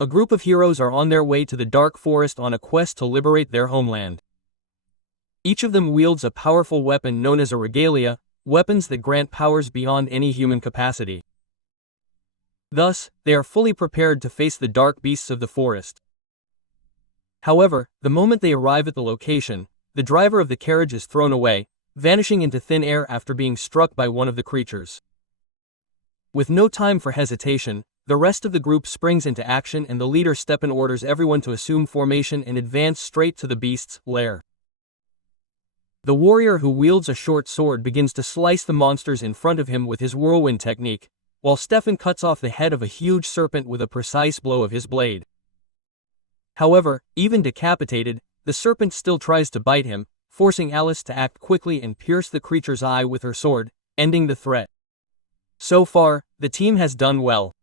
A group of heroes are on their way to the dark forest on a quest to liberate their homeland. Each of them wields a powerful weapon known as a regalia, weapons that grant powers beyond any human capacity. Thus, they are fully prepared to face the dark beasts of the forest. However, the moment they arrive at the location, the driver of the carriage is thrown away, vanishing into thin air after being struck by one of the creatures. With no time for hesitation, the rest of the group springs into action and the leader Stepan orders everyone to assume formation and advance straight to the beast's lair. The warrior who wields a short sword begins to slice the monsters in front of him with his whirlwind technique, while Stefan cuts off the head of a huge serpent with a precise blow of his blade. However, even decapitated, the serpent still tries to bite him, forcing Alice to act quickly and pierce the creature's eye with her sword, ending the threat. So far, the team has done well.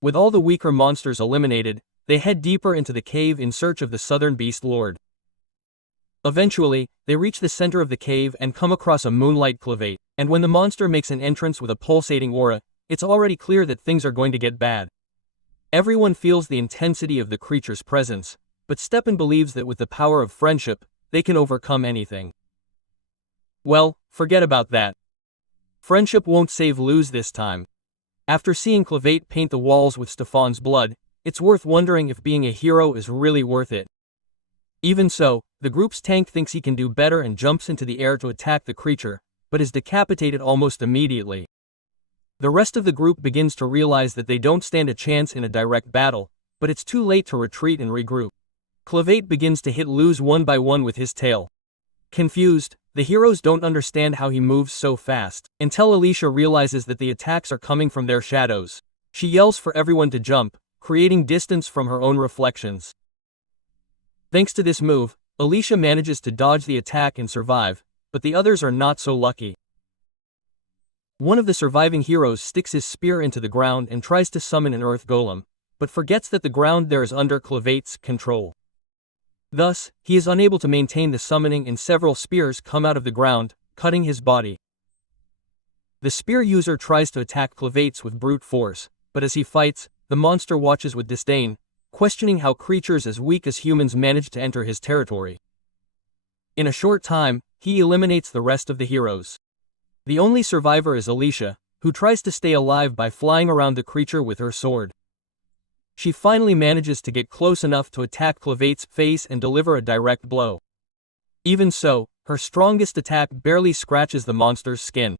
With all the weaker monsters eliminated, they head deeper into the cave in search of the southern beast lord. Eventually, they reach the center of the cave and come across a moonlight Clevatess, and when the monster makes an entrance with a pulsating aura, it's already clear that things are going to get bad. Everyone feels the intensity of the creature's presence, but Stepan believes that with the power of friendship, they can overcome anything. Well, forget about that. Friendship won't save Luz this time. After seeing Clevatess paint the walls with Stefan's blood, it's worth wondering if being a hero is really worth it. Even so, the group's tank thinks he can do better and jumps into the air to attack the creature, but is decapitated almost immediately. The rest of the group begins to realize that they don't stand a chance in a direct battle, but it's too late to retreat and regroup. Clevatess begins to hit Luz one by one with his tail. Confused, the heroes don't understand how he moves so fast, until Alicia realizes that the attacks are coming from their shadows. She yells for everyone to jump, creating distance from her own reflections. Thanks to this move, Alicia manages to dodge the attack and survive, but the others are not so lucky. One of the surviving heroes sticks his spear into the ground and tries to summon an earth golem, but forgets that the ground there is under Clevatess' control. Thus, he is unable to maintain the summoning and several spears come out of the ground, cutting his body. The spear user tries to attack Clevatess with brute force, but as he fights, the monster watches with disdain, questioning how creatures as weak as humans manage to enter his territory. In a short time, he eliminates the rest of the heroes. The only survivor is Alicia, who tries to stay alive by flying around the creature with her sword. She finally manages to get close enough to attack Clevatess' face and deliver a direct blow. Even so, her strongest attack barely scratches the monster's skin.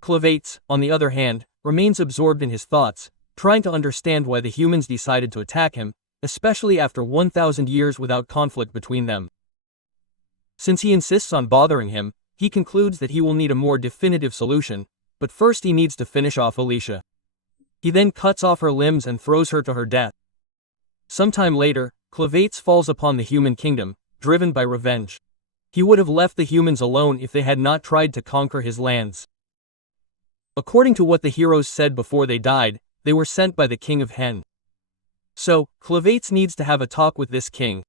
Clevatess, on the other hand, remains absorbed in his thoughts, trying to understand why the humans decided to attack him, especially after 1,000 years without conflict between them. Since he insists on bothering him, he concludes that he will need a more definitive solution, but first he needs to finish off Alicia. He then cuts off her limbs and throws her to her death. Sometime later, Clevatess falls upon the human kingdom, driven by revenge. He would have left the humans alone if they had not tried to conquer his lands. According to what the heroes said before they died, they were sent by the king of Hen. So, Clevatess needs to have a talk with this king.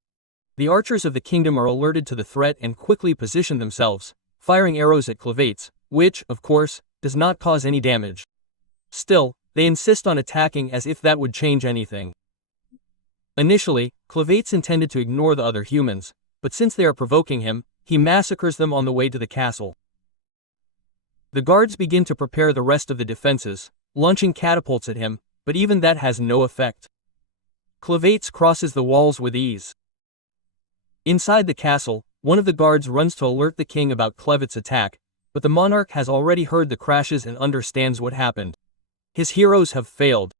The archers of the kingdom are alerted to the threat and quickly position themselves, firing arrows at Clevatess, which, of course, does not cause any damage. Still, they insist on attacking as if that would change anything. Initially, Clevatess intended to ignore the other humans, but since they are provoking him, he massacres them on the way to the castle. The guards begin to prepare the rest of the defenses, launching catapults at him, but even that has no effect. Clevatess crosses the walls with ease. Inside the castle, one of the guards runs to alert the king about Clevatess' attack, but the monarch has already heard the crashes and understands what happened. His heroes have failed.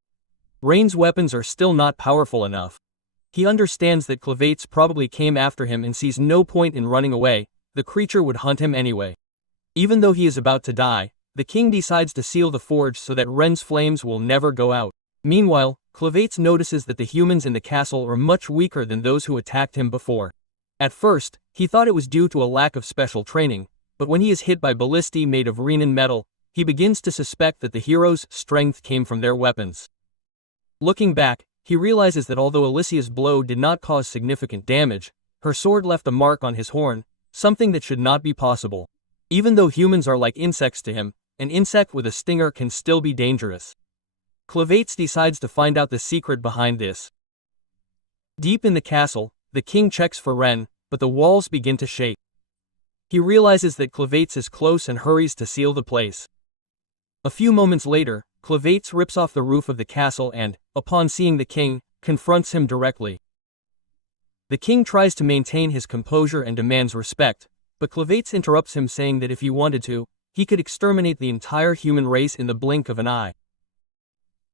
Rain's weapons are still not powerful enough. He understands that Clevatess probably came after him and sees no point in running away, the creature would hunt him anyway. Even though he is about to die, the king decides to seal the forge so that Ren's flames will never go out. Meanwhile, Clevatess notices that the humans in the castle are much weaker than those who attacked him before. At first, he thought it was due to a lack of special training, but when he is hit by ballistae made of renin metal, he begins to suspect that the heroes' strength came from their weapons. Looking back, he realizes that although Alicia's blow did not cause significant damage, her sword left a mark on his horn, something that should not be possible. Even though humans are like insects to him, an insect with a stinger can still be dangerous. Clevatess decides to find out the secret behind this. Deep in the castle, the king checks for Ren, but the walls begin to shake. He realizes that Clevatess is close and hurries to seal the place. A few moments later, Clevatess rips off the roof of the castle and, upon seeing the king, confronts him directly. The king tries to maintain his composure and demands respect, but Clevatess interrupts him saying that if he wanted to, he could exterminate the entire human race in the blink of an eye.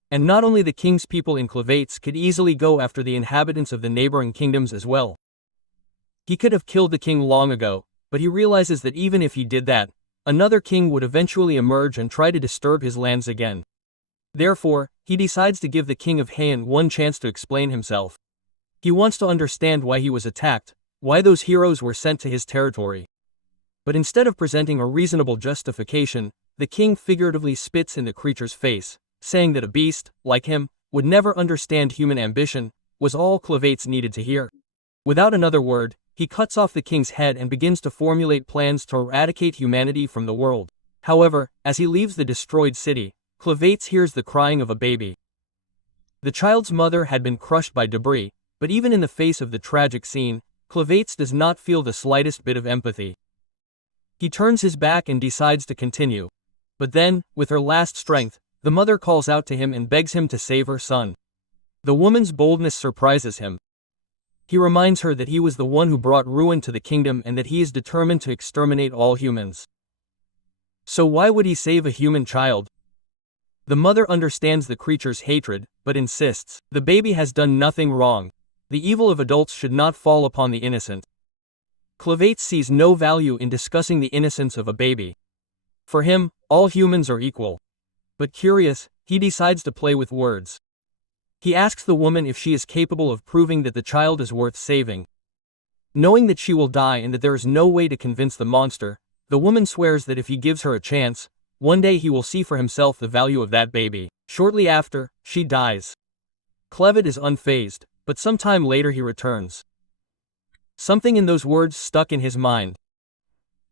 And not only the king's people in Clevatess could easily go after the inhabitants of the neighboring kingdoms as well. He could have killed the king long ago, but he realizes that even if he did that, another king would eventually emerge and try to disturb his lands again. Therefore, he decides to give the king of Han one chance to explain himself. He wants to understand why he was attacked, why those heroes were sent to his territory. But instead of presenting a reasonable justification, the king figuratively spits in the creature's face, saying that a beast, like him, would never understand human ambition, was all Clevatess needed to hear. Without another word, he cuts off the king's head and begins to formulate plans to eradicate humanity from the world. However, as he leaves the destroyed city, Clevatess hears the crying of a baby. The child's mother had been crushed by debris, but even in the face of the tragic scene, Clevatess does not feel the slightest bit of empathy. He turns his back and decides to continue. But then, with her last strength, the mother calls out to him and begs him to save her son. The woman's boldness surprises him. He reminds her that he was the one who brought ruin to the kingdom and that he is determined to exterminate all humans. So why would he save a human child? The mother understands the creature's hatred, but insists, the baby has done nothing wrong. The evil of adults should not fall upon the innocent. Clevatess sees no value in discussing the innocence of a baby. For him, all humans are equal. But curious, he decides to play with words. He asks the woman if she is capable of proving that the child is worth saving. Knowing that she will die and that there is no way to convince the monster, the woman swears that if he gives her a chance, one day he will see for himself the value of that baby. Shortly after, she dies. Clevatess is unfazed, but sometime later he returns. Something in those words stuck in his mind.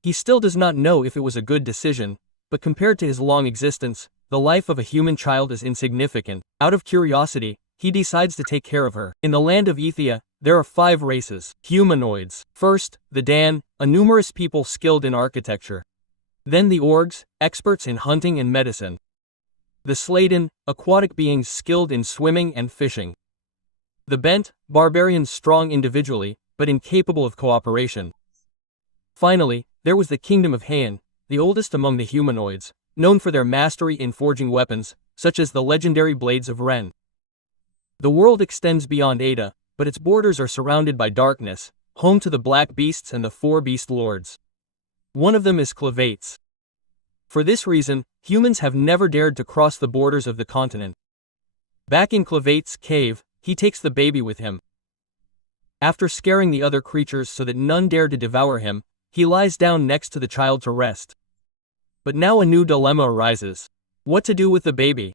He still does not know if it was a good decision, but compared to his long existence, the life of a human child is insignificant. Out of curiosity, he decides to take care of her. In the land of Ethia, there are 5 races, humanoids. First, the Dan, a numerous people skilled in architecture. Then the Orgs, experts in hunting and medicine. The Sladen, aquatic beings skilled in swimming and fishing. The Bent, barbarians strong individually, but incapable of cooperation. Finally, there was the kingdom of Han, the oldest among the humanoids, known for their mastery in forging weapons, such as the legendary blades of Ren. The world extends beyond Ada, but its borders are surrounded by darkness, home to the Black Beasts and the 4 Beast Lords. One of them is Clevatess. For this reason, humans have never dared to cross the borders of the continent. Back in Clevatess' cave, he takes the baby with him. After scaring the other creatures so that none dare to devour him, he lies down next to the child to rest. But now a new dilemma arises. What to do with the baby?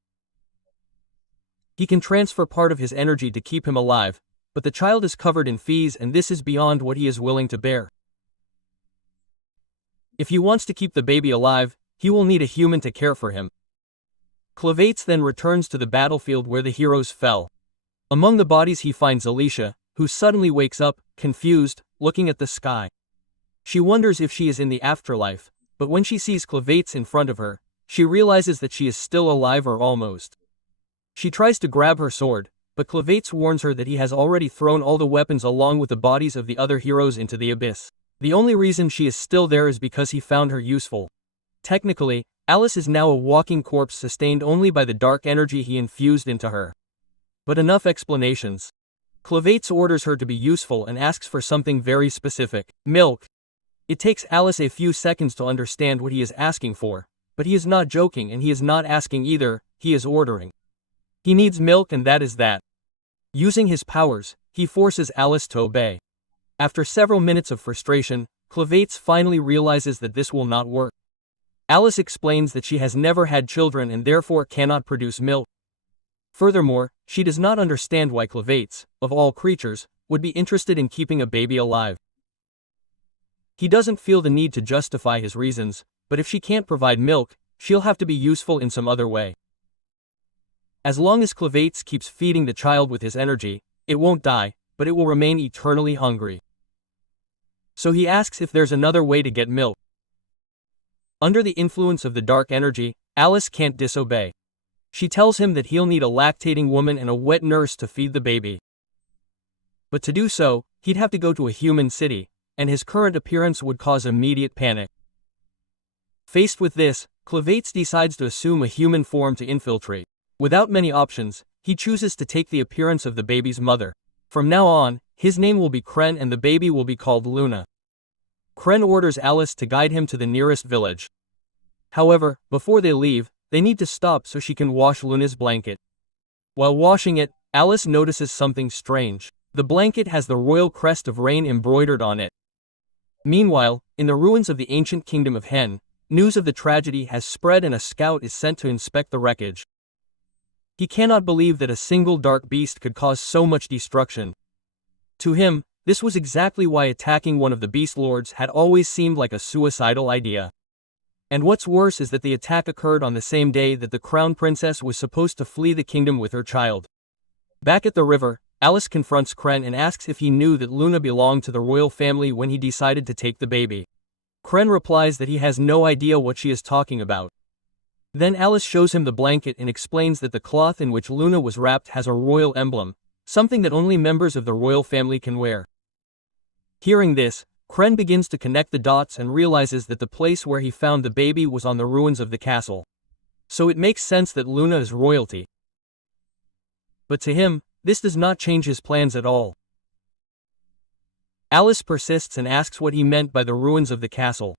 He can transfer part of his energy to keep him alive, but the child is covered in fees and this is beyond what he is willing to bear. If he wants to keep the baby alive, he will need a human to care for him. Clevatess then returns to the battlefield where the heroes fell. Among the bodies he finds Alicia, who suddenly wakes up, confused, looking at the sky. She wonders if she is in the afterlife, but when she sees Clevatess in front of her, she realizes that she is still alive or almost. She tries to grab her sword, but Clevatess warns her that he has already thrown all the weapons along with the bodies of the other heroes into the abyss. The only reason she is still there is because he found her useful. Technically, Alice is now a walking corpse sustained only by the dark energy he infused into her. But enough explanations. Clevatess orders her to be useful and asks for something very specific: milk. It takes Alice a few seconds to understand what he is asking for, but he is not joking and he is not asking either, he is ordering. He needs milk and that is that. Using his powers, he forces Alice to obey. After several minutes of frustration, Clevatess finally realizes that this will not work. Alice explains that she has never had children and therefore cannot produce milk. Furthermore, she does not understand why Clevatess, of all creatures, would be interested in keeping a baby alive. He doesn't feel the need to justify his reasons, but if she can't provide milk, she'll have to be useful in some other way. As long as Clevatess keeps feeding the child with his energy, it won't die, but it will remain eternally hungry. So he asks if there's another way to get milk. Under the influence of the dark energy, Alice can't disobey. She tells him that he'll need a lactating woman and a wet nurse to feed the baby. But to do so, he'd have to go to a human city, and his current appearance would cause immediate panic. Faced with this, Clevatess decides to assume a human form to infiltrate. Without many options, he chooses to take the appearance of the baby's mother. From now on, his name will be Kren and the baby will be called Luna. Kren orders Alice to guide him to the nearest village. However, before they leave, they need to stop so she can wash Luna's blanket. While washing it, Alice notices something strange. The blanket has the royal crest of rain embroidered on it. Meanwhile, in the ruins of the ancient kingdom of Hen, news of the tragedy has spread and a scout is sent to inspect the wreckage. He cannot believe that a single dark beast could cause so much destruction. To him, this was exactly why attacking one of the beast lords had always seemed like a suicidal idea. And what's worse is that the attack occurred on the same day that the crown princess was supposed to flee the kingdom with her child. Back at the river, Alice confronts Kren and asks if he knew that Luna belonged to the royal family when he decided to take the baby. Kren replies that he has no idea what she is talking about. Then Alice shows him the blanket and explains that the cloth in which Luna was wrapped has a royal emblem, something that only members of the royal family can wear. Hearing this, Kren begins to connect the dots and realizes that the place where he found the baby was on the ruins of the castle. So it makes sense that Luna is royalty. But to him, this does not change his plans at all. Alice persists and asks what he meant by the ruins of the castle.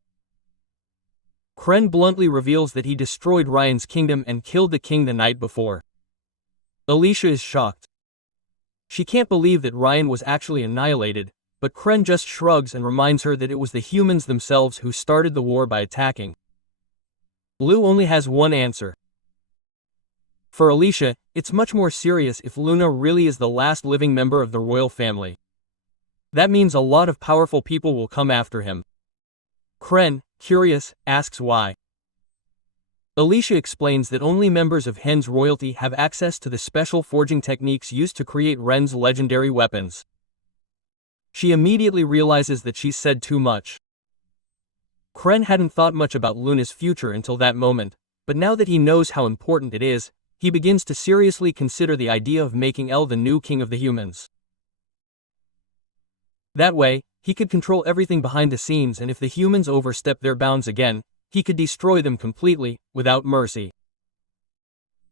Kren bluntly reveals that he destroyed Ryan's kingdom and killed the king the night before. Alicia is shocked. She can't believe that Ryan was actually annihilated, but Kren just shrugs and reminds her that it was the humans themselves who started the war by attacking. Lou only has one answer. For Alicia, it's much more serious if Luna really is the last living member of the royal family. That means a lot of powerful people will come after him. Kren, curious, asks why. Alicia explains that only members of Hen's royalty have access to the special forging techniques used to create Ren's legendary weapons. She immediately realizes that she's said too much. Kren hadn't thought much about Luna's future until that moment, but now that he knows how important it is, he begins to seriously consider the idea of making El the new king of the humans. That way, he could control everything behind the scenes, and if the humans overstep their bounds again, he could destroy them completely, without mercy.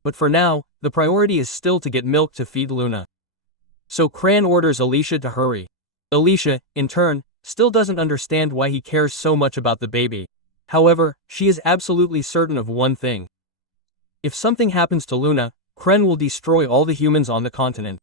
But for now, the priority is still to get milk to feed Luna. So Kren orders Alicia to hurry. Alicia, in turn, still doesn't understand why he cares so much about the baby. However, she is absolutely certain of one thing. If something happens to Luna, Kren will destroy all the humans on the continent.